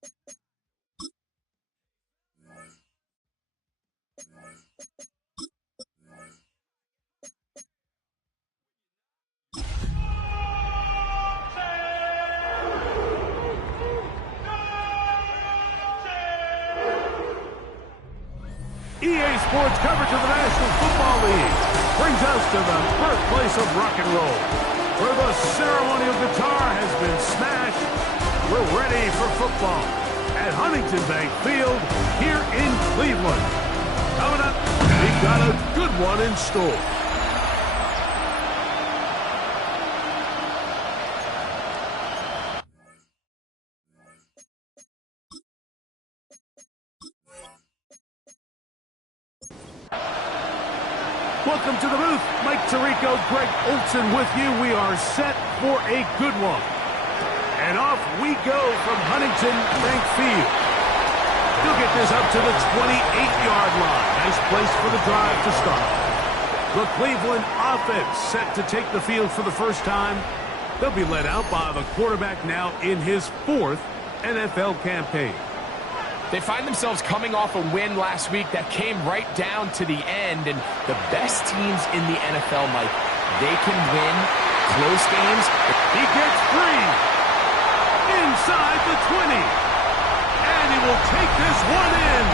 EA Sports coverage of the National Football League brings us to the birthplace of rock and roll, where the ceremonial guitar has been smashed. We're ready for football at Huntington Bank Field here in Cleveland. Coming up, we've got a good one in store. Welcome to the booth. Mike Tirico, Greg Olson with you. We are set for a good one. And off we go from Huntington Bank Field. He'll get this up to the 28-yard line. Nice place for the drive to start. The Cleveland offense set to take the field for the first time. They'll be led out by the quarterback now in his 4th NFL campaign. They find themselves coming off a win last week that came right down to the end, and the best teams in the NFL, Mike, they can win close games. He gets free inside the 20, and he will take this one in.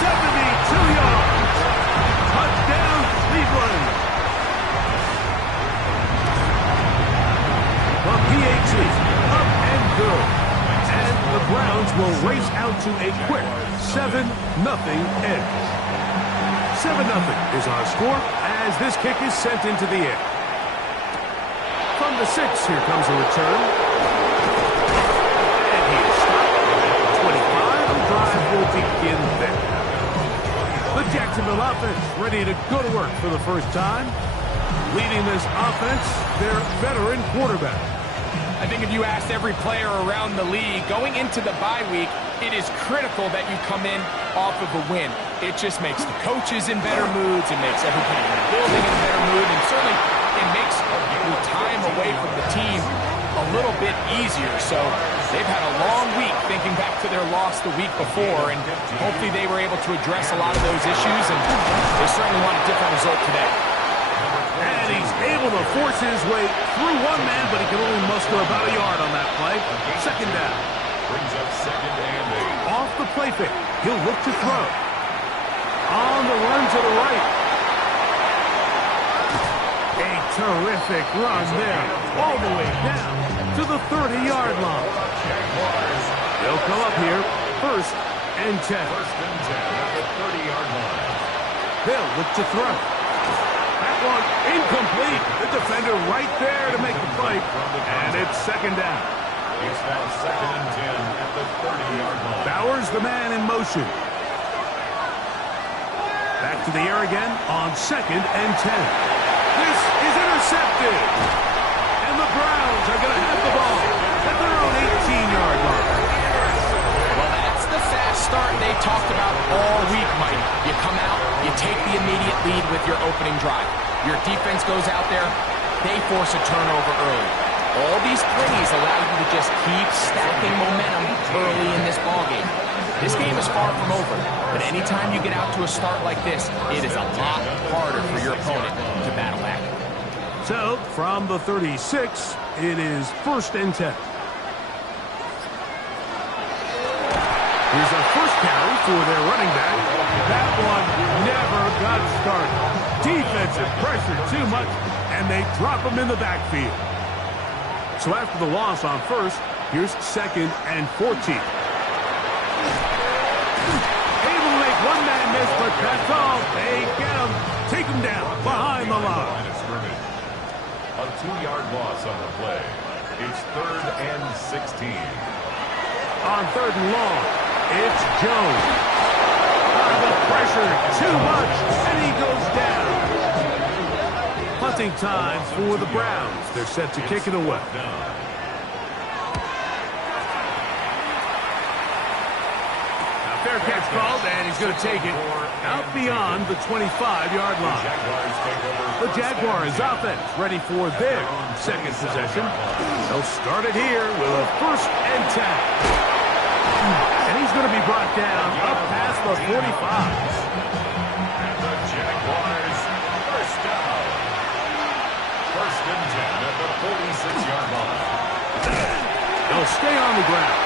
72 yards. Touchdown, Cleveland. The PAT up and good. And the Browns will race out to a quick 7-0 edge. 7-0 is our score as this kick is sent into the air. From the 6, here comes a return. And he is stopped at 25. The drive will begin there. The Jacksonville offense ready to go to work for the first time. Leading this offense, their veteran quarterback. I think if you asked every player around the league, going into the bye week, it is critical that you come in off of a win. It just makes the coaches in better moods. It makes everybody in the building in a better mood. And certainly it makes your time away from the team a little bit easier. So they've had a long week thinking back to their loss the week before. And hopefully they were able to address a lot of those issues. And they certainly want a different result today. And he's able to force his way through one man, but he can only muster about a yard on that play. Second down. Brings up 2nd and 8. Off the play fake. He'll look to throw. On the run to the right. A terrific run there. All the way down to the 30-yard line. They'll come up here. 1st and 10. 1st and 10 at the 30-yard line. They'll look to throw. That one incomplete. The defender right there to make the play. And it's 2nd down. It's now 2nd and 10 at the 30-yard line. Bowers the man in motion. Back to the air again on 2nd and 10. This is intercepted. And the Browns are going to have the ball at their own 18-yard line. Well, that's the fast start they talked about all week, Mike. You come out, you take the immediate lead with your opening drive. Your defense goes out there, they force a turnover early. All these plays allow you to just keep stacking momentum early in this ballgame. This game is far from over, but anytime you get out to a start like this, it is a lot harder for your opponent to battle back. So, from the 36, it is 1st and 10. Here's a first carry for their running back. That one never got started. Defensive pressure too much, and they drop him in the backfield. So after the loss on 1st, here's 2nd and 14. Able to make one man miss, but that's all. They get him, take him down behind the line. A 2-yard loss on the play. It's 3rd and 16. On 3rd and long, it's Jones. The pressure, too much, and he goes down. Punting time for the Browns. They're set to kick it away. Now fair catch called, and he's going to take it out beyond the 25-yard line. The Jaguars offense ready for their 2nd possession. They'll start it here with a 1st and 10. brought down up past the 45. And the Jaguars first down. First and 10 at the 46-yard line. They'll stay on the ground.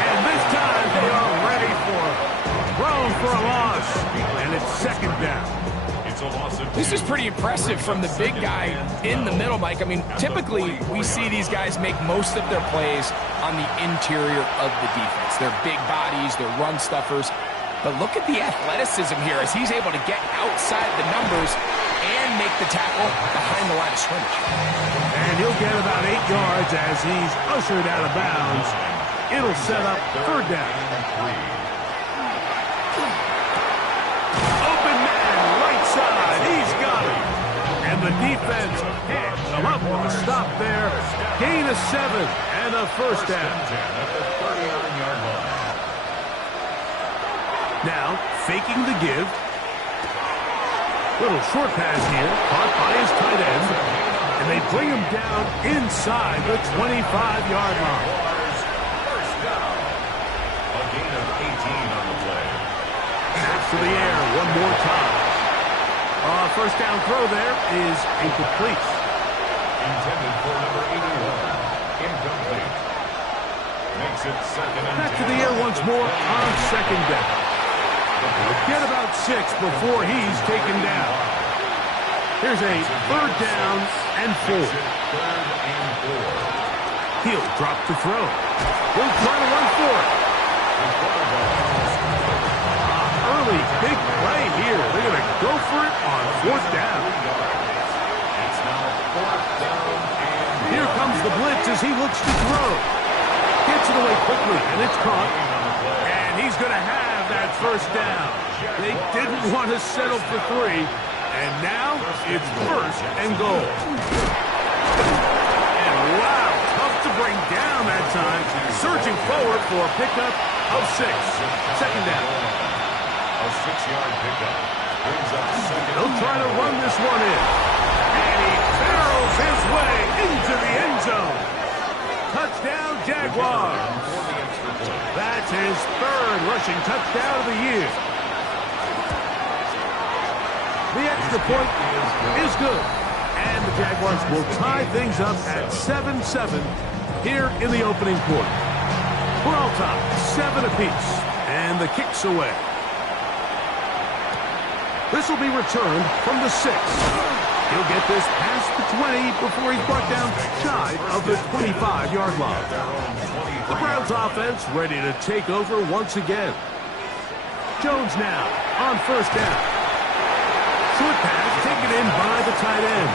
And this time they are ready for it. Thrown for a loss. And it's second down. This is pretty impressive from the big guy in the middle, Mike. I mean, typically we see these guys make most of their plays on the interior of the defense. They're big bodies, they're run stuffers. But look at the athleticism here as he's able to get outside the numbers and make the tackle behind the line of scrimmage. And he'll get about 8 yards as he's ushered out of bounds. It'll set up third down. The defense can't come up with a stop there. Gain of 7 and a first down. Now, faking the give. Little short pass here, caught by his tight end. And they bring him down inside the 25-yard line. First down. A gain of 18 on the play. Snaps to the air one more time. First down throw there is incomplete. Intended for number 81. Incomplete. Makes it second and 10. Back to the air once more on second down. Get about 6 before he's taken down. Here's a third down and 4. Third and 4. He'll drop to throw. He'll try to run for it. Early big play here. They're going to go for it on fourth down. It's now fourth down and here comes the blitz as he looks to throw. Gets it away quickly, and it's caught. And he's going to have that first down. They didn't want to settle for 3. And now it's first and goal. And wow, tough to bring down that time. Surging forward for a pickup of 6. Second down. a 6-yard pickup. Brings up second. He'll try to run this one in. And he barrels his way into the end zone. Touchdown, Jaguars. That's his third rushing touchdown of the year. The extra point is good. And the Jaguars will tie things up at 7-7 here in the opening quarter. We're all tied, 7 apiece. And the kick's away. This will be returned from the 6. He'll get this past the 20 before he's brought down shy of the 25-yard line. The Browns offense ready to take over once again. Jones now on first down. Short pass taken in by the tight end.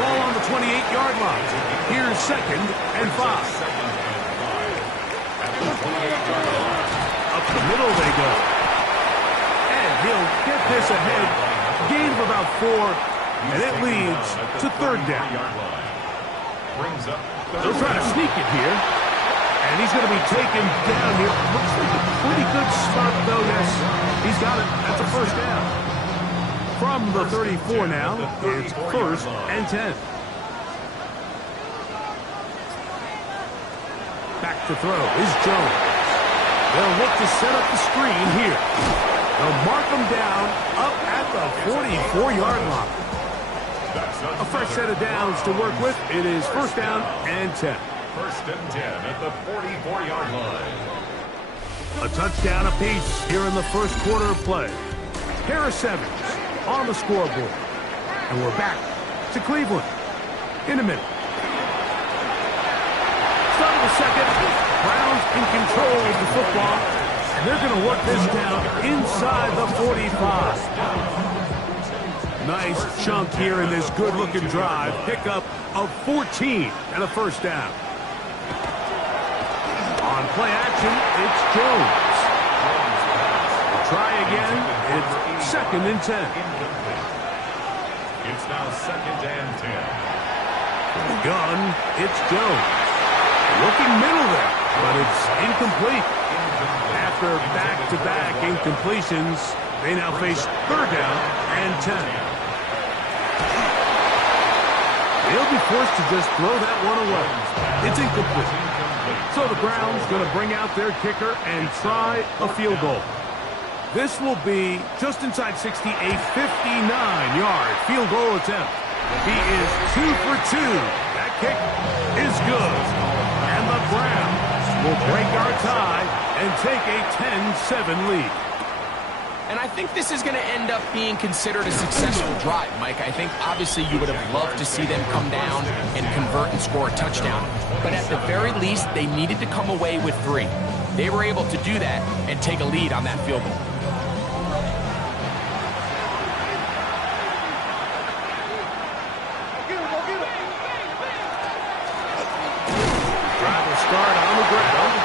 Ball on the 28-yard line. Here's second and 5. Up the middle they go. And he'll get this ahead. Gain of about 4. And it leads to third down. They'll try to sneak it here. And he's going to be taken down here. Looks like a pretty good start, though. Yes, he's got it. That's a first down. From the 34 now, it's first and 10. Back to throw is Jones. They'll look to set up the screen here. They'll mark him down up at the 44-yard line. A fresh set of downs to work with. It is first down and 10. First and 10 at the 44-yard line. A touchdown apiece here in the first quarter of play. Harris Evans on the scoreboard. And we're back to Cleveland in a minute. Start of the second. Browns in control of the football. And they're going to work this down inside the 45. Nice chunk here in this good-looking drive. Pickup of 14 and a first down. On play action, it's Jones. We'll try again. It's second and 10. It's now second and 10. Gun, it's Jones. Looking middle there, but it's incomplete. After back-to-back incompletions, they now face third down and 10. He'll be forced to just throw that one away. It's incomplete. So the Browns going to bring out their kicker and try a field goal. This will be just inside 60, a 59-yard field goal attempt. He is 2 for 2. That kick is good. And the Browns will break our tie and take a 10-7 lead. And I think this is going to end up being considered a successful drive, Mike. I think obviously you would have loved to see them come down and convert and score a touchdown. But at the very least, they needed to come away with 3. They were able to do that and take a lead on that field goal. Drive will start on the ground.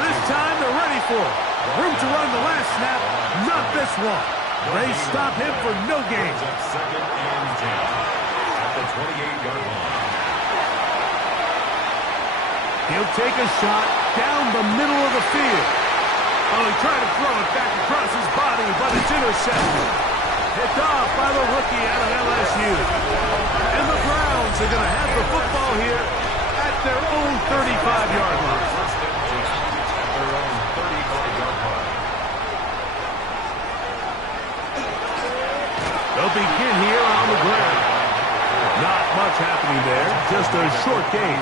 This time they're ready for it. Room to run the last snap, not this one. They stop him for no gain. Second and 10 at the 28-yard line. He'll take a shot down the middle of the field. Oh, he tried to throw it back across his body, but it's intercepted. Picked off by the rookie out of LSU. And the Browns are going to have the football here at their own 35-yard line. They'll begin here on the ground. Not much happening there, just a short gain.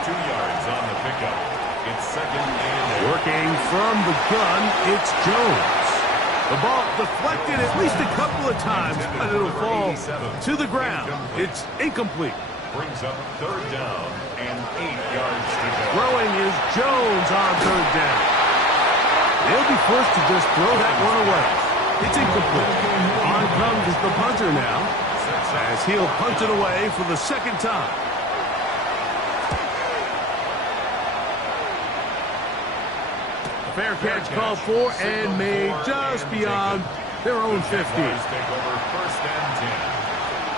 2 yards on the pickup. It's second and Working from the gun, it's Jones. The ball deflected at least a couple of times, but it'll fall to the ground. It's incomplete. brings up third down and 8 yards to go. Throwing is Jones on third down. They'll be forced to just throw that one away. It's incomplete. On comes the punter now, as he'll punt it away for the second time. A fair catch called for and made just beyond their own 50. Take over first and 10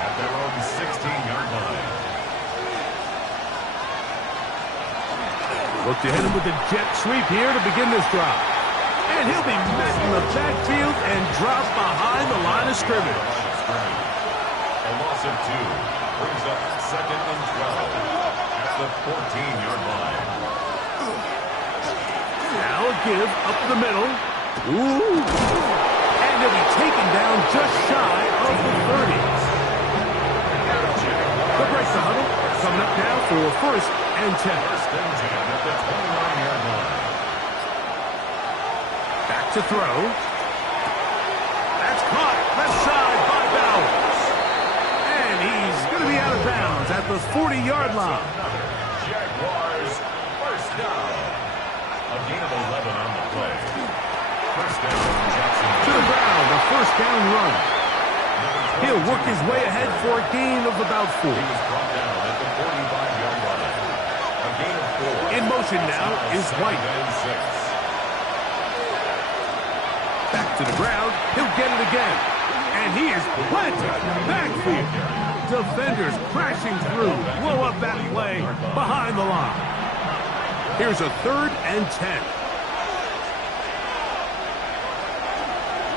at their own 16-yard line. Look to hit him with the jet sweep here to begin this drive. And he'll be met in the backfield and dropped behind the line of scrimmage. A loss of 2 brings up second and 12 at the 14-yard line. Now a give up the middle. Ooh. And he'll be taken down just shy of the 30s. The break the huddle. Coming up now for first and 10. First and 10 at the 29-yard line. Back to throw. That's caught left side by Bowers. And he's going to be out of bounds at the 40-yard line. Jaguars first down. A gain of 11 on the play. First down, Jackson. To the ground, a first down run. He'll work his way ahead for a gain of about 4. He was brought down at the 45-yard line. A gain of 4. In motion now is White. And 6. Back to the ground. He'll get it again. And he is planted. Backfield. Defenders crashing through. Blow up that play behind the line. Here's a third and 10.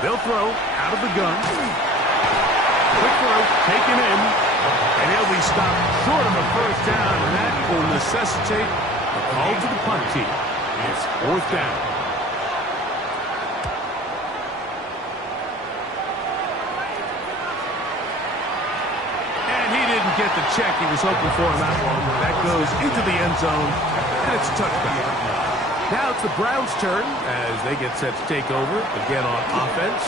They'll throw out of the gun. Quick throw, taken in. And he'll be stopped short of a first down. And that will necessitate a call to the punt team. It's fourth down. Get the check he was hoping for in that one. That goes into the end zone, and it's a touchback. Now it's the Browns' turn as they get set to take over again on offense.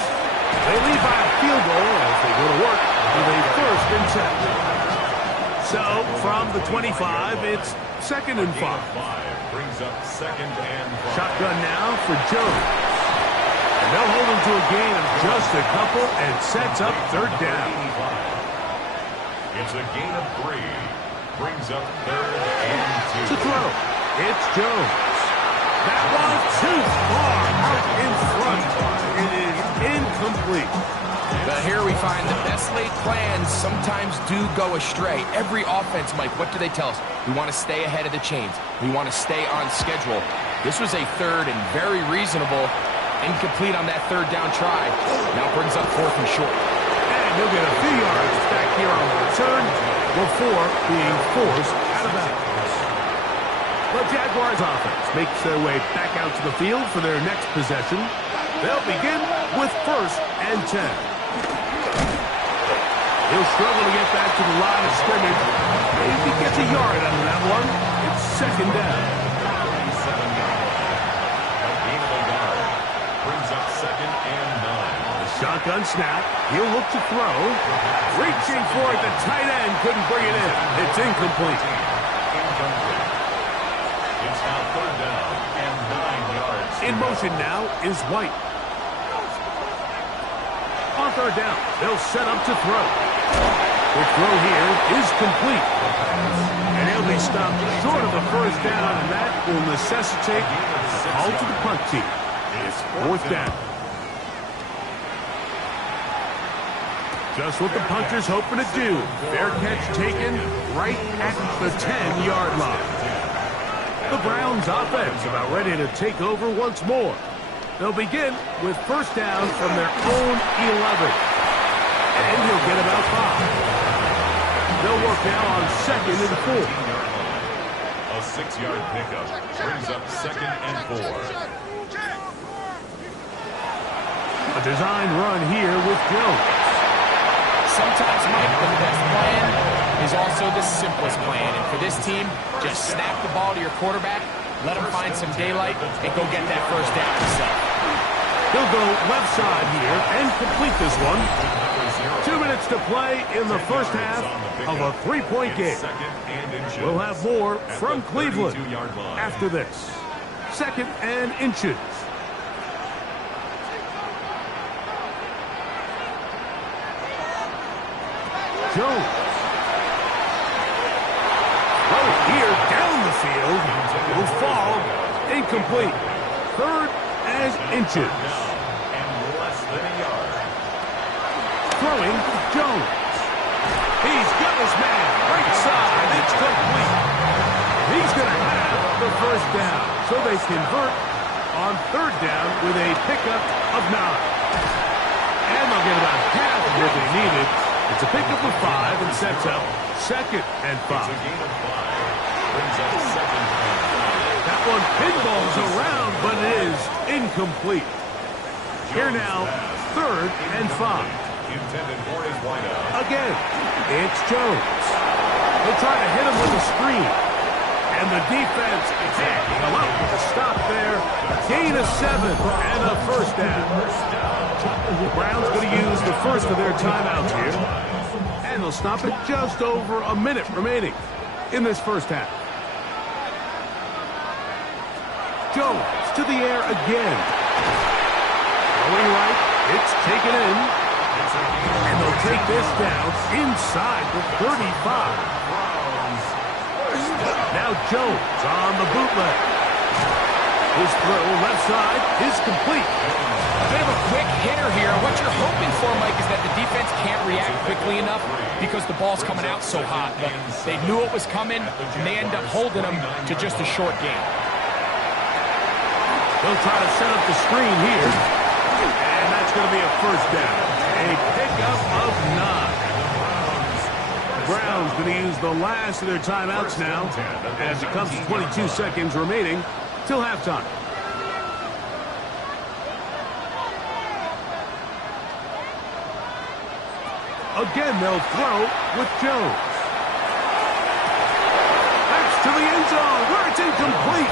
They lead by a field goal as they go to work with a first and 10. So from the 25, it's second and 5. Brings up second and 5. Shotgun now for Jones. And they'll hold him to a gain of just a couple and sets up third down. It's a gain of 3. Brings up third and 2. To throw, it's Jones. That was too far out in front. It is incomplete. But here we find the best laid plans sometimes do go astray. Every offense, Mike, what do they tell us? We want to stay ahead of the chains. We want to stay on schedule. This was a third and very reasonable. Incomplete on that third down try. Now brings up fourth and short. He'll get a few yards back here on the return before being forced out of bounds. The Jaguars offense makes their way back out to the field for their next possession. They'll begin with 1st and 10. He'll struggle to get back to the line of scrimmage. Maybe gets a yard out of that one. It's 2nd down. 37 yard. Brings up 2nd and 9. The shotgun snap. He'll look to throw. Reaching for it. The tight end couldn't bring it in. It's incomplete. It's now 3rd down and 9 yards. In motion now is White. On 3rd down, they'll set up to throw. The throw here is complete. And he'll be stopped short of the 1st down, and that will necessitate a call to the punt team. It's 4th down. Just what the punter's hoping to do. Fair catch taken right at the 10-yard line. The Browns offense about ready to take over once more. They'll begin with 1st down from their own 11. And he'll get about 5. They'll work now on 2nd and 4. A 6-yard pickup brings up 2nd and 4. A design run here with Jones. Sometimes, Mike, the best plan is also the simplest plan. And for this team, just snap the ball to your quarterback, let him find some daylight, and go get that 1st down himself. He'll go left side here and complete this one. 2 minutes to play in the 1st half of a 3-point game. We'll have more from Cleveland after this. 2nd and inches. Jones. Throw here down the field. Will fall. Incomplete. 3rd as inches. And less than a yard. Throwing Jones. He's got his man. Right side. It's complete. He's going to have the 1st down. So they convert on 3rd down with a pickup of 9. And they'll get about half of what they needed. It's a pickup of 5 and sets up 2nd and 5. It's a gain of 5. Brings up 2nd and 5. That one pinballs around, but it is incomplete. Here now, 3rd and 5. Intended for his wideout. Again, it's Jones. They'll try to hit him with a screen. And the defense can't come up with a stop there. Gain of 7 and a 1st down. The Browns going to use the 1st of their timeouts here. And they'll stop it just over a minute remaining in this 1st half. Jones to the air again. Going right. It's taken in. And they'll take this down inside the 35. Now Jones on the bootleg. His throw left side is complete. A bit of a quick hitter here. What you're hoping for, Mike, is that the defense can't react quickly enough because the ball's coming out so hot. But they knew it was coming, and they end up holding them to just a short game. They'll try to set up the screen here. And that's going to be a 1st down. A pickup of 9. Browns going to use the last of their timeouts now as it comes to 22 seconds remaining till halftime. Again, they'll throw with Jones. That's to the end zone where it's incomplete.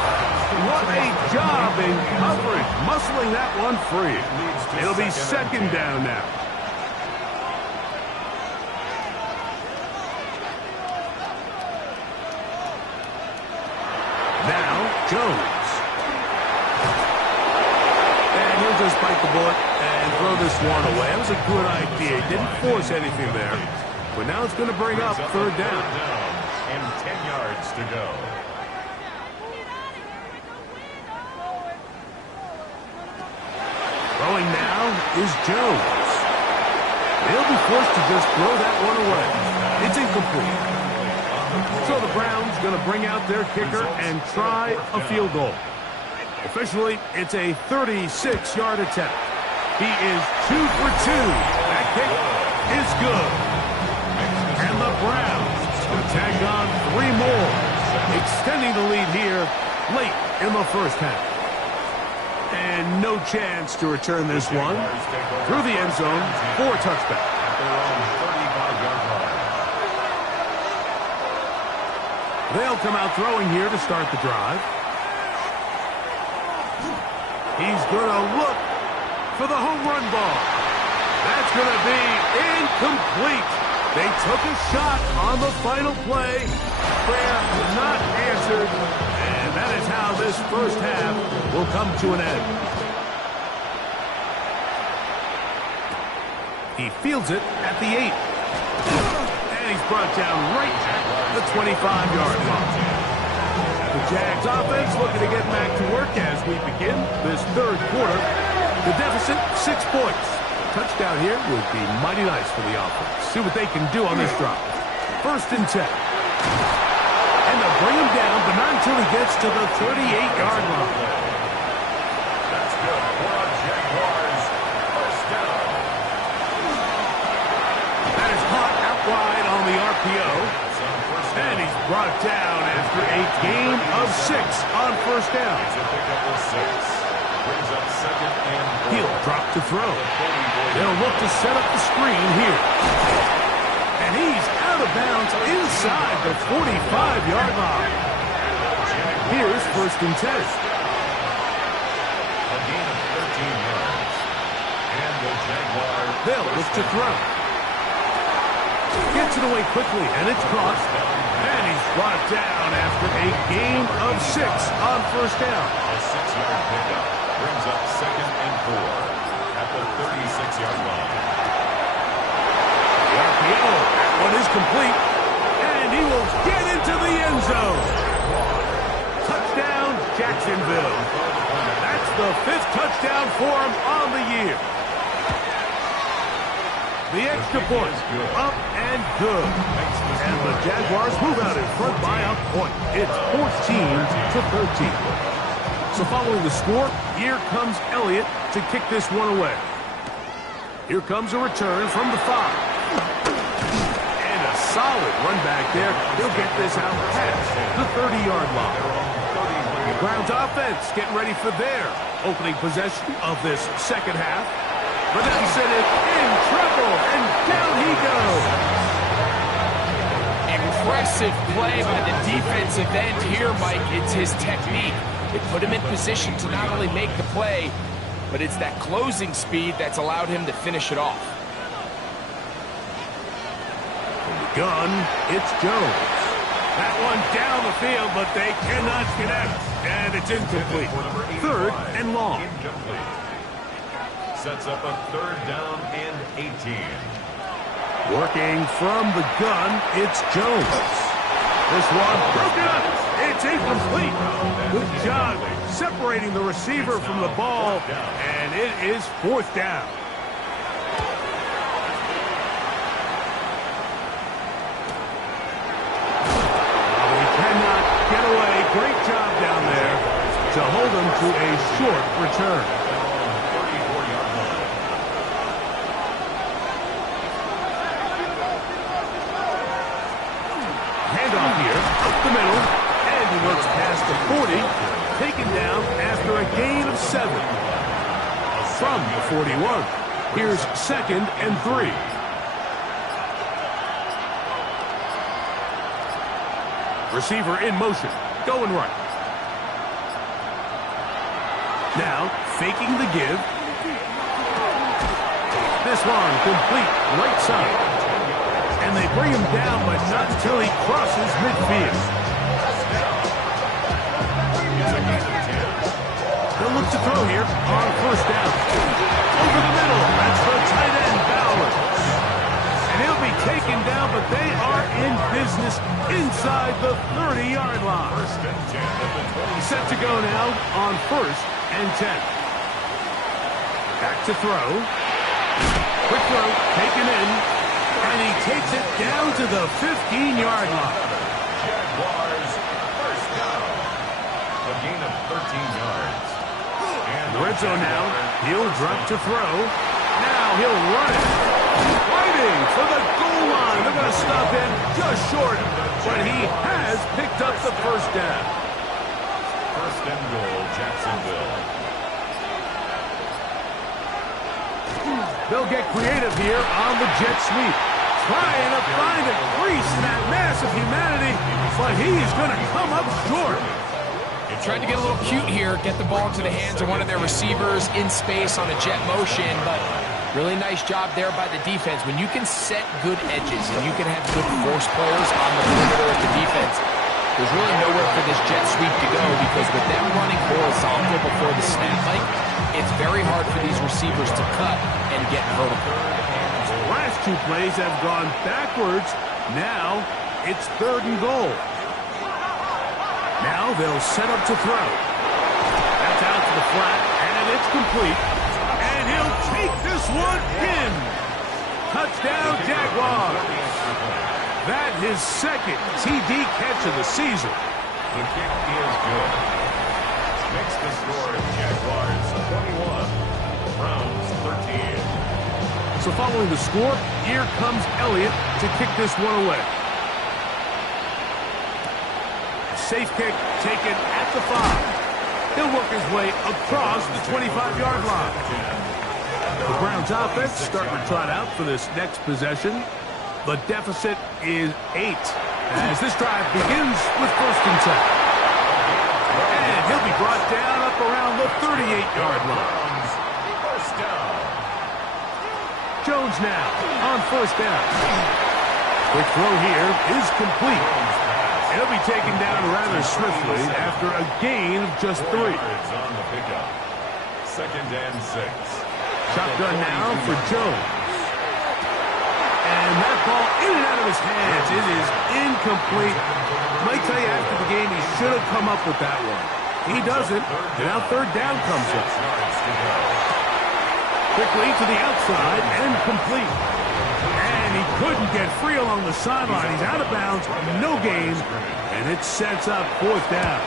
What a job in coverage, muscling that one free. It'll be 2nd down now. Jones. And he'll just bite the bullet and throw this one away. That was a good idea. He didn't force anything there. But now it's going to bring up 3rd down. And 10 yards to go. Throwing now is Jones. He'll be forced to just throw that one away. It's incomplete. So the Browns going to bring out their kicker and try a field goal. Officially, it's a 36-yard attempt. He is 2 for 2. That kick is good. And the Browns will tag on 3 more. extending the lead here late in the first half. And no chance to return this one through the end zone for a touchback. At their own 35-yard line. They'll come out throwing here to start the drive. He's going to look for the home run ball. That's going to be incomplete. They took a shot on the final play. Prayer not answered. And that is how this first half will come to an end. He fields it at the 8. And he's brought down right at the 25-yard line. The Jags offense looking to get back to work as we begin this third quarter. The deficit, 6 points. Touchdown here would be mighty nice for the offense. See what they can do on this drive. 1st and 10. And they'll bring him down, but not until he gets to the 38-yard line. That's good for a Jaguars. First down. That is caught out wide on the RPO. And he's brought down after a gain of 6 on first down. It's a pickup of 6. Brings up 2nd and 4. He'll drop to throw. They'll look to set up the screen here. And he's out of bounds inside the 45-yard line. Here's 1st and 10. A gain of 13 yards. And the Jaguars. They'll look to throw. Gets it away quickly, and it's caught. And he's brought down after a gain of 6 on first down. A 6-yard pickup brings up 2nd and 4 at the 36-yard line. The RPO, that one is complete. And he will get into the end zone. Touchdown, Jacksonville. That's the 5th touchdown for him on the year. The extra point, up and good. And the Jaguars move out in front by a point. It's 14-13. So following the score, here comes Elliott to kick this one away. Here comes a return from the 5. And a solid run back there. He'll get this out past the 30-yard line. The Browns offense getting ready for their opening possession of this second half. But then set it in trouble, and down he goes. Impressive play by the defensive end here, Mike. It's his technique. It put him in position to not only make the play, but it's that closing speed that's allowed him to finish it off. From the gun, it's Jones. That one down the field, but they cannot connect, and it's incomplete. 3rd and long. Sets up a 3rd down and 18. Working from the gun, it's Jones. This one broken up. It's incomplete. Good job separating the receiver from the ball, and it is 4th down. We cannot get away. Great job down there to hold him to a short return. The middle, and he works past the 40, taken down after a gain of 7. From the 41, here's 2nd and 3. Receiver in motion, going right. Now, faking the give. This one complete, right side. And they bring him down, but not until he crosses midfield. They'll look to throw here on 1st down. Over the middle, that's the tight end, Bowers. And he'll be taken down, but they are in business inside the 30-yard line. Set to go now on 1st and 10. Back to throw. Quick throw, taken in. And he takes it down to the 15-yard line. Jaguars, 1st down. A gain of 13 yards. And the red zone now. He'll drop to throw. Now he'll run it right heading for the goal line. They're going to stop him just short, but he has picked up the first down. First and goal, Jacksonville. They'll get creative here on the jet sweep. Trying to find a crease in that mass of humanity, but he's going to come up short. Tried to get a little cute here, get the ball into the hands of one of their receivers in space on a jet motion, but really nice job there by the defense. When you can set good edges and you can have good force players on the perimeter of the defense, there's really nowhere for this jet sweep to go, because with them running horizontal before the snap, Mike, it's very hard for these receivers to cut and get vertical. The last two plays have gone backwards. Now it's 3rd and goal. Now they'll set up to throw. That's out to the flat, and it's complete. And he'll take this one in. Touchdown, Jaguars. That his second TD catch of the season. The kick is good. Makes the score Jaguars 21, Browns 13. So following the score, here comes Elliott to kick this one away. Safe kick taken at the 5. He'll work his way across the 25-yard line. The Browns offense starting to trot out for this next possession. The deficit is 8 as this drive begins with 1st and 10. And he'll be brought down up around the 38-yard line. First down. Jones now on 1st down. Quick throw here is complete. He'll be taken down rather swiftly after a gain of just 3. On the pickup. 2nd and 6. Shotgun now for Jones. And that ball in and out of his hands. It is incomplete. Might tell you after the game he should have come up with that one. He doesn't. And now 3rd down comes up. Quickly to the outside and complete. And he couldn't get free along the sideline. He's out of bounds, no gain, and it sets up 4th down.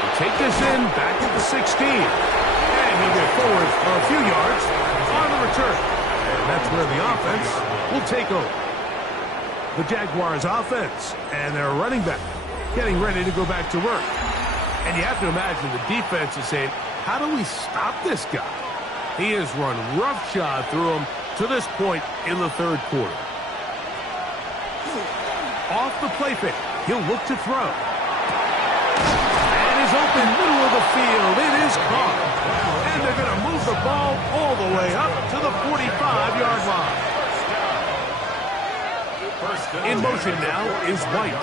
We'll take this in back at the 16. And he'll get forward for a few yards on the return. And that's where the offense will take over. The Jaguars offense and their running back getting ready to go back to work. And you have to imagine the defense is saying, how do we stop this guy? He has run roughshod through him to this point in the 3rd quarter. Off the play fake, he'll look to throw. And is open middle of the field. It is caught. And they're going to move the ball all the way up to the 45-yard line. In motion now is White.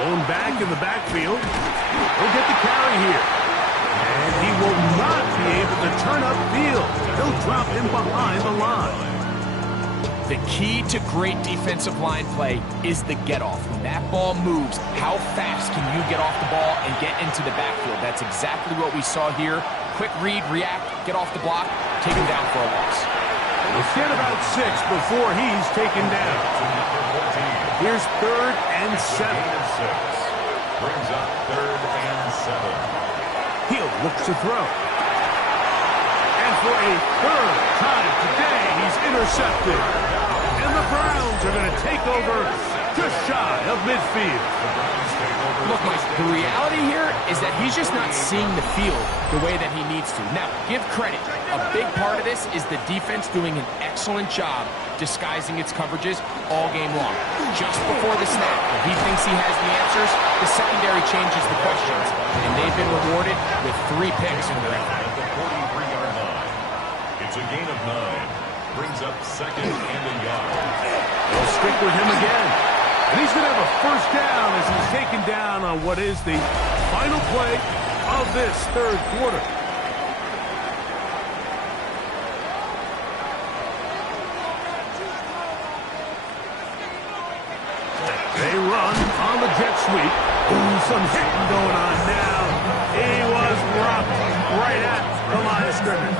Blown back in the backfield. He'll get the carry here. And he will not be able to turn upfield. He'll drop in behind the line. The key to great defensive line play is the get-off. When that ball moves, how fast can you get off the ball and get into the backfield? That's exactly what we saw here. Quick read, react, get off the block, take him down for a loss. We'll get about 6 before he's taken down. Here's 3rd and 7. Brings up 3rd and 7. He'll look to throw. And for a 3rd time today, he's intercepted. And the Browns are going to take over just shy of midfield. Look, Mike, the reality here is that he's just not seeing the field the way that he needs to. Now, give credit. A big part of this is the defense doing an excellent job disguising its coverages all game long. Just before the snap, when he thinks he has the answers, the secondary changes the questions. And they've been rewarded with 3 picks from their effort. At the 43-yard line. It's a gain of 9. Brings up 2nd and a yard. They'll stick with him again. And he's going to have a 1st down as he's taken down on what is the final play of this 3rd quarter. They run on the jet sweep. Ooh, some hitting going on now. He was dropped right at the line of scrimmage.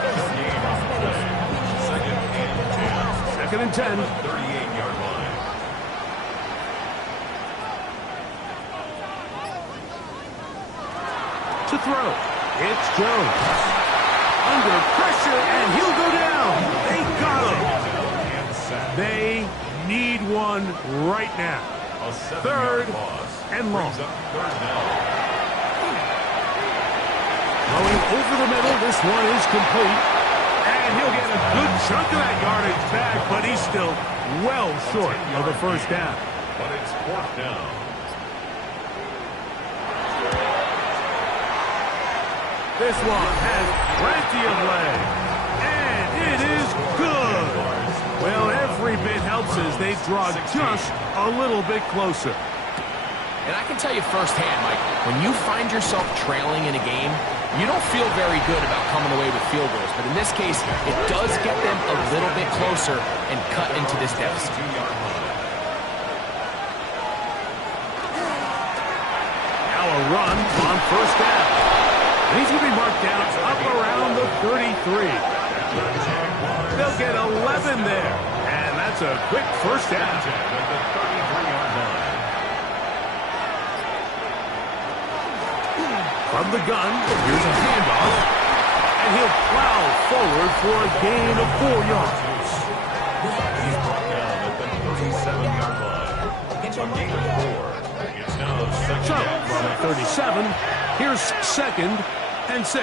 2nd and 10. 38-yard line. To throw. It's Jones. Under pressure, and he'll go down. They got him. They need one right now. Third and long. Going over the middle, this one is complete. And he'll get a good chunk of that yardage back, but he's still well short of the first down. But it's fourth down. This one has plenty of leg. And it is good. Well, every bit helps as they draw just a little bit closer. And I can tell you firsthand, Mike, when you find yourself trailing in a game, you don't feel very good about coming away with field goals. But in this case, it does get them a little bit closer and cut into this deficit. Now a run on first down. He's going to be marked down up around the 33. They'll get 11 there. And that's a quick first down. At the 33-yard line. From the gun, here's a handoff. And he'll plow forward for a gain of 4 yards. He's brought down at the 37-yard line. It's a gain of 4. It's now second. So, from the 37, here's second and 6.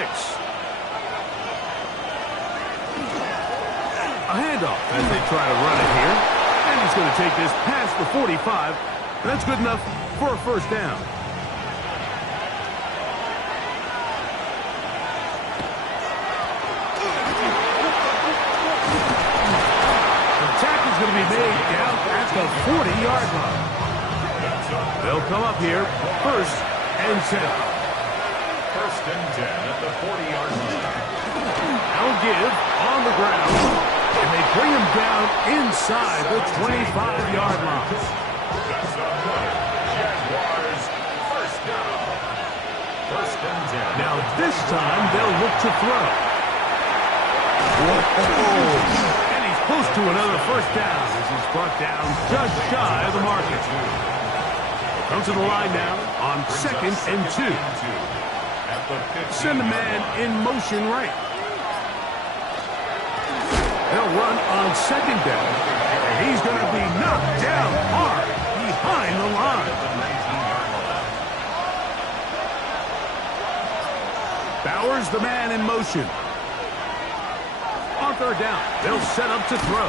A handoff as they try to run it here. And he's going to take this past the 45. That's good enough for a first down. The tackle's going to be made down at the 40-yard line. They'll come up here, first and 10. First and 10 at the 40-yard line. Now give on the ground, and they bring him down inside the 25-yard line. That's a runner. Jaguars, first down. First and 10. Now this time they'll look to throw. And he's close to another first down as he's brought down just shy of the marker. Comes to the line now on second and 2. Send the man in motion right. They'll run on second down. And he's going to be knocked down hard behind the line. Bowers the man in motion. On third down, they'll set up to throw.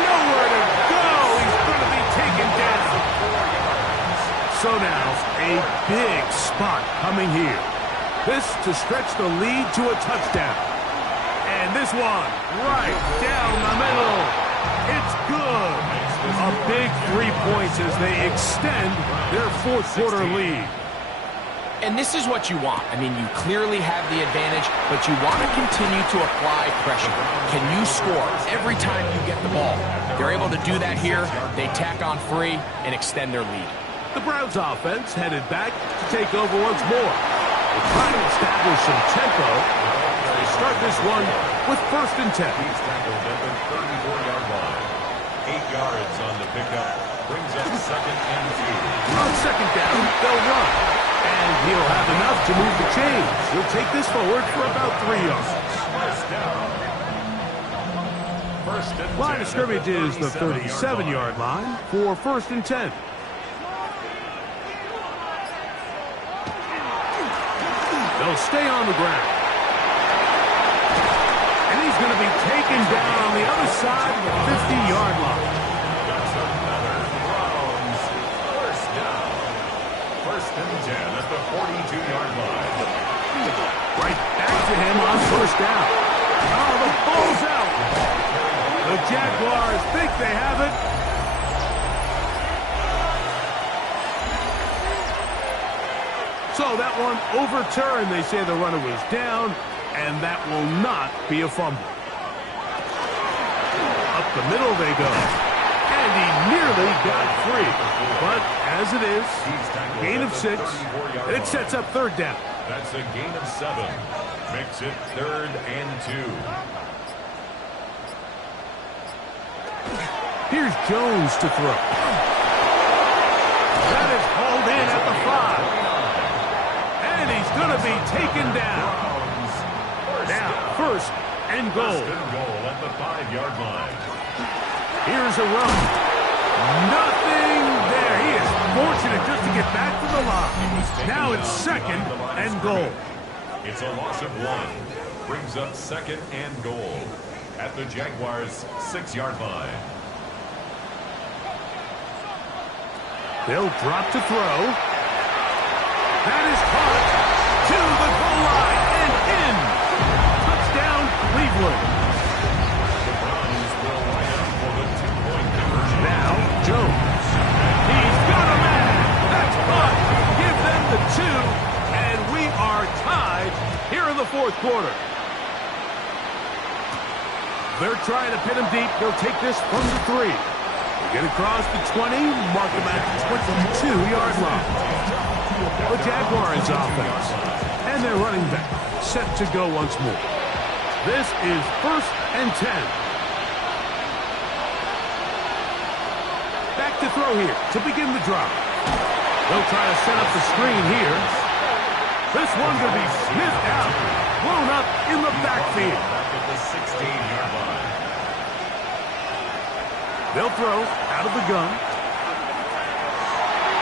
Nowhere to go. He's going to be taken down. So now, a big spot coming here. This to stretch the lead to a touchdown. And this one, right down the middle. It's good. A big 3 points as they extend their fourth quarter lead. And this is what you want. I mean, you clearly have the advantage, but you want to continue to apply pressure. Can you score every time you get the ball? They're able to do that here. They tack on free and extend their lead. The Browns offense headed back to take over once more. They try to establish some tempo. They start this one with first and 10. He's tackled at the 34-yard line. 8 yards on the pickup. Brings up second and 2. On second down, they'll run. And he'll have enough to move the chains. He'll take this forward for about 3 yards. First down. First and 10. Line of scrimmage is the 37-yard line for first and 10. They'll stay on the ground. And he's going to be taken down on the other side of the 50-yard line. That's another Browns first down. First and 10 at the 42-yard line. Right back to him on first down. Oh, the ball's out. The Jaguars think they have it. So that one overturned. They say the runner was down, and that will not be a fumble. Up the middle they go. And he nearly got free. But as it is, gain of 6, and it sets up third down. That's a gain of 7. Makes it third and 2. Here's Jones to throw. That is hauled in at the 5. And he's going to be taken down. Now, first and goal. First and goal at the 5-yard line. Here's a run. Nothing there. He is fortunate just to get back to the line. Now it's second and goal. It's a loss of 1. Brings up second and goal at the Jaguars' 6-yard line. They'll drop to throw. That is caught to the goal line and in. Touchdown, Cleveland. The Browns will line up for the 2-point conversion. Now, Jones. He's got a man. That's caught. Give them the 2, and we are tied here in the fourth quarter. They're trying to pin him deep. They'll take this from the 3. Get across the 20, mark him at the 22-yard line. The Jaguars offense. And their running back set to go once more. This is first and 10. Back to throw here to begin the drive. They'll try to set up the screen here. This one going to be sniffed out, blown up in the backfield. Back at the 16-yard line. They'll throw out of the gun.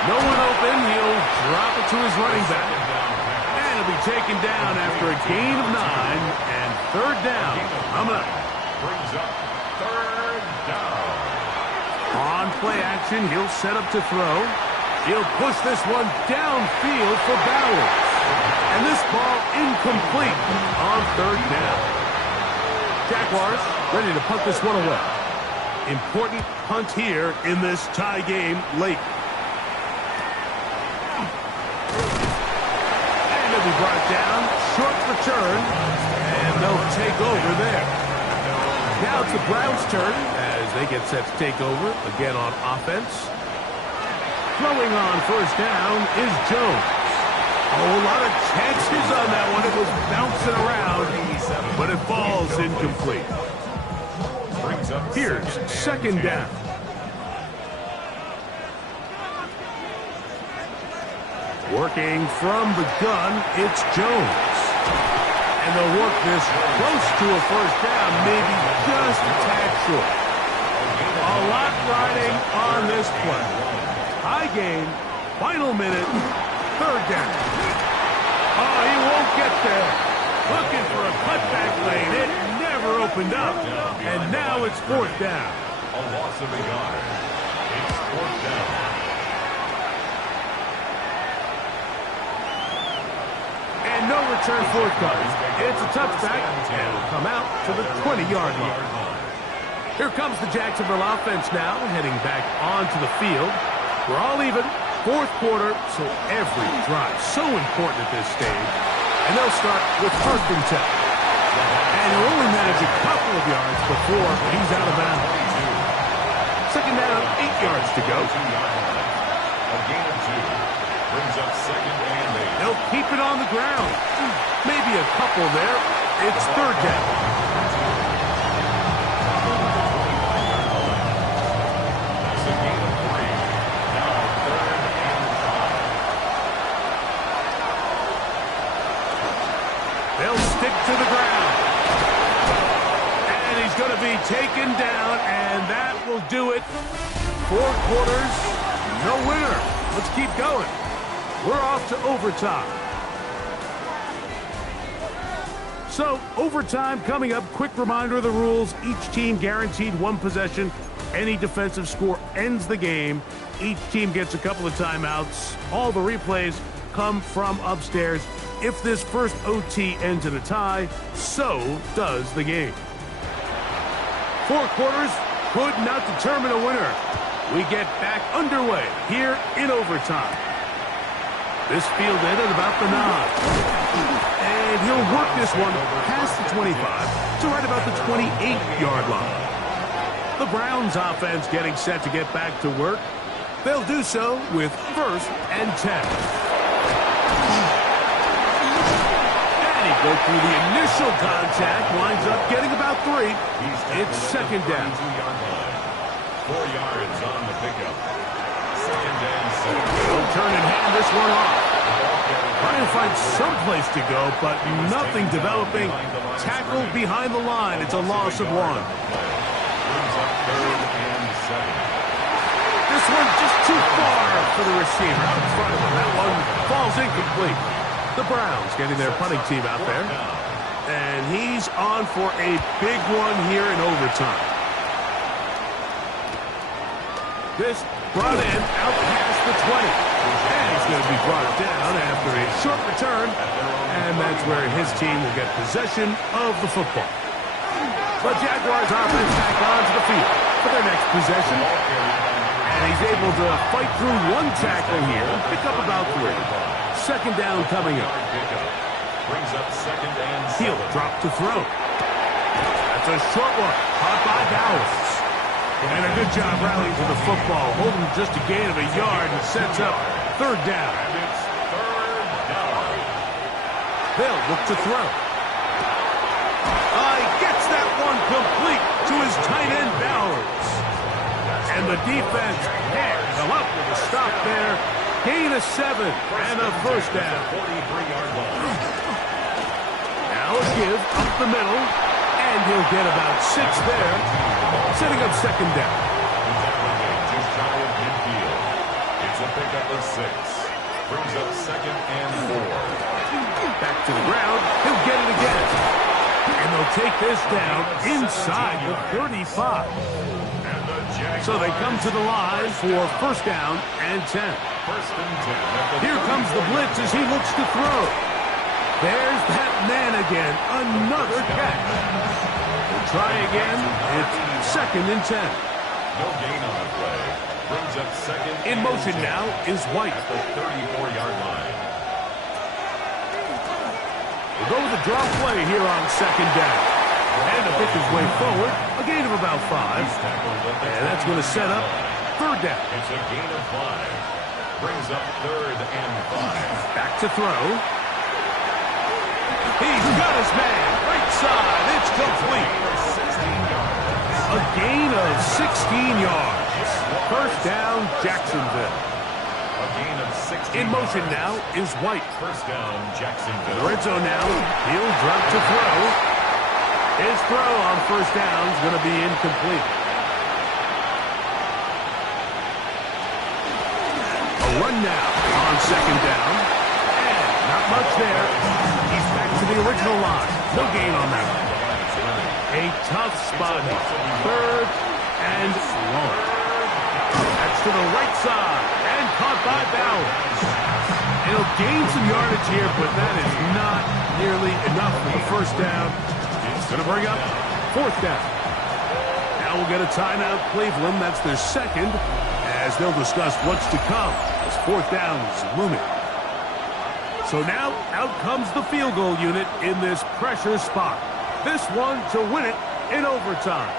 No one open. He'll drop it to his running back. And it'll be taken down after a gain of 9 and third down. Coming up. Brings up third down. On play action, he'll set up to throw. He'll push this one downfield for Bowers. And this ball incomplete on third down. Jaguars ready to punt this one away. Important punt here in this tie game late. And it'll be brought down. Short return. And they'll take over there. Now it's the Browns' turn as they get set to take over again on offense. Throwing on first down is Jones. Oh, a lot of chances on that one. It was bouncing around, but it falls incomplete. Here's second down. Working from the gun, it's Jones. And they'll work this close to a first down, maybe just a tad short. A lot riding on this play. High game, final minute, third down. Oh, he won't get there. Looking for a cutback lane. It never opened up. And now it's fourth down. A loss of a yard. It's fourth down. And no return forthcoming. It's a touchback, and it'll come out to the 20-yard line. Here comes the Jacksonville offense now, heading back onto the field. We're all even, fourth quarter, so every drive so important at this stage. And they'll start with first and 10. And he'll only manage a couple of yards before he's out of bounds. Second down, 8 yards to go. A gain of 2. Brings up second and 8. They'll keep it on the ground. Maybe a couple there. It's third down. That's a gain of 3. Now third and 5. They'll stick to the ground. And he's going to be taken down, and that will do it. 4 quarters, no winner. Let's keep going. We're off to overtime. So, overtime coming up. Quick reminder of the rules. Each team guaranteed 1 possession. Any defensive score ends the game. Each team gets a couple of timeouts. All the replays come from upstairs. If this first OT ends in a tie, so does the game. 4 quarters could not determine a winner. We get back underway here in overtime. This fielded at about the 9. And he'll work this one past the 25 to right about the 28-yard line. The Browns offense getting set to get back to work. They'll do so with first and 10. And he goes through the initial contact, winds up getting about 3. It's second down. 4 yards on the pickup. Second and 6. He'll turn and hand this one off. trying to find some place to go, but nothing developing. Tackle behind the line. It's a loss of 1. This one just too far for the receiver out in front of him. That one falls incomplete. The Browns getting their punting team out there. And he's on for a big one here in overtime. This brought in out past the 20. And he's going to be brought down after a short return. And that's where his team will get possession of the football. The Jaguars offense back onto the field for their next possession. And he's able to fight through one tackle here and pick up about 3. Second down coming up. Brings up second and 7. He'll drop to throw. That's a short one. Caught by Bowers. And a good job rallying to the football. Holding just a gain of a yard and sets up third down. And it's third down. They'll look to throw. He gets that one complete to his tight end, Bowers. And the defense can't come up with a stop there. Gain of 7 and a first down. 43-yard line. Now a give up the middle, and he'll get about 6 there, setting up second down. Just shy of midfield. It's a pickup of 6. Brings up second and 4. Back to the ground. He'll get it again. And they'll take this down inside the 35. So they come to the line for first down and 10. First and 10. Here comes the blitz as he looks to throw. There's that man again. Another catch. We'll try again. It's second and 10. No gain on the play. Brings up second. In motion now is White. At the 34-yard line. We'll go with a draw play here on second down. And to pick his way forward, a gain of about 5. And that's going to set up third down. It's a gain of 5. Brings up third and 5. Back to throw. He's got his man. Right side. It's complete. A gain of 16 yards. First down, Jacksonville. A gain of 16. In motion now is White. First down, Jacksonville. Red zone now. He'll drop to throw. His throw on first down is going to be incomplete. A run now on second down. And not much there. He's back to the original line. No gain on that one. A tough spot. Third and long. That's to the right side. And caught by Bowers. He'll gain some yardage here, but that is not nearly enough for the first down. It's going to bring up fourth down. Now we'll get a timeout, Cleveland. That's their second, as they'll discuss what's to come as fourth down is looming. So now out comes the field goal unit in this pressure spot. This one to win it in overtime.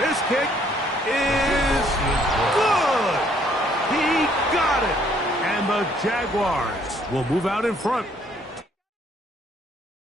This kick is good. He got it. And the Jaguars will move out in front.